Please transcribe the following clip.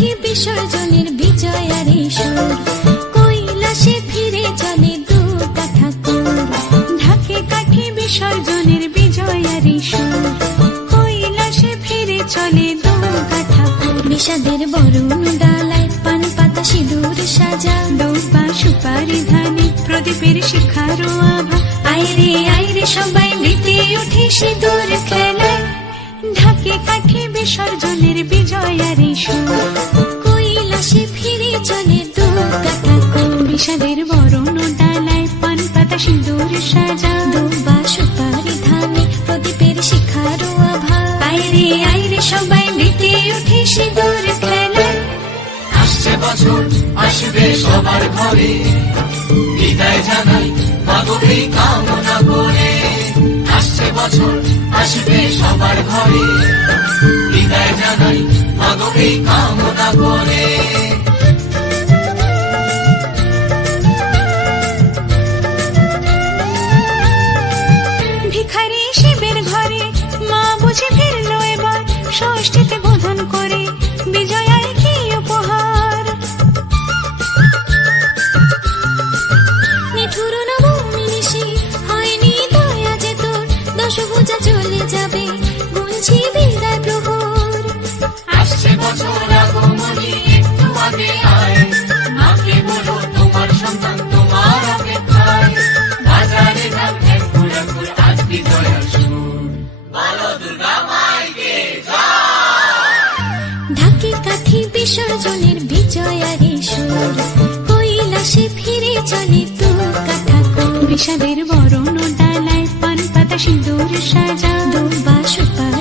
কাঠি বিসর্জনের বিজয়ারে সুর, কৈলাসে ফিরে চলে দু কাঠা কুর। ঢাকে কাঠি বিসর্জনের বিজয়ারে সুর, কৈলাসে ফিরে চলে দু কাঠা কুর। বিষাদের বরণ ডালায় পান পাতা সিঁদুর সাজা, দৌপা সুপারি ধানে প্রদীপের শিখারো আভা। আইরে সবাই মেতে উঠে সিঁদুর খেলায়, ঢাকে কাঠি বিসর্জনের বিজয়ারে সুর, কৈলাসে ফিরে চলে দু কাঠা কুর। বিষাদের বরণ ডালায় পান পাতা সিঁদুর সাজা, দৌপা সুপারি ধানে প্রদীপের শিখারো আভা। আইরে সবাই মেতে উঠে সিঁদুর খেলায়। আসছে বছর আসবে সবার ঘরে, বিদায় জানাই মাগো এই কামনা করে। আসছে বছর আসবে সবার ঘরে, বিদায় জানাই মাগো এই কামনা করে। ভিখারি শিবের ঘরে মা বুঝে ফিরল এবার, ষষ্ঠীতে বোধন করে বিজয়ার কি উপহার। নিঠুর নবমী নিশি হয়নি দয়া যে তোর, দশভুজা চলে যাবে গুনছি বিদায় প্রহর। আসছে বছর আগমনী একটু আগে আয়, মাকে বলো তোমার সন্তান তোমার অপেক্ষায়। বাজারে যান একুর আজ বিজয়ার সুর, বলো দুর্গা মাইকে জয়। ঢাকে কাঠি বিসর্জনের বিজয়ারে সুর, কৈলাসে ফিরে চলে দু কাঠা কুর। বিষাদের বরণ ডালায় পান পাতা সিঁদুর সাজা, দৌপা সুপারি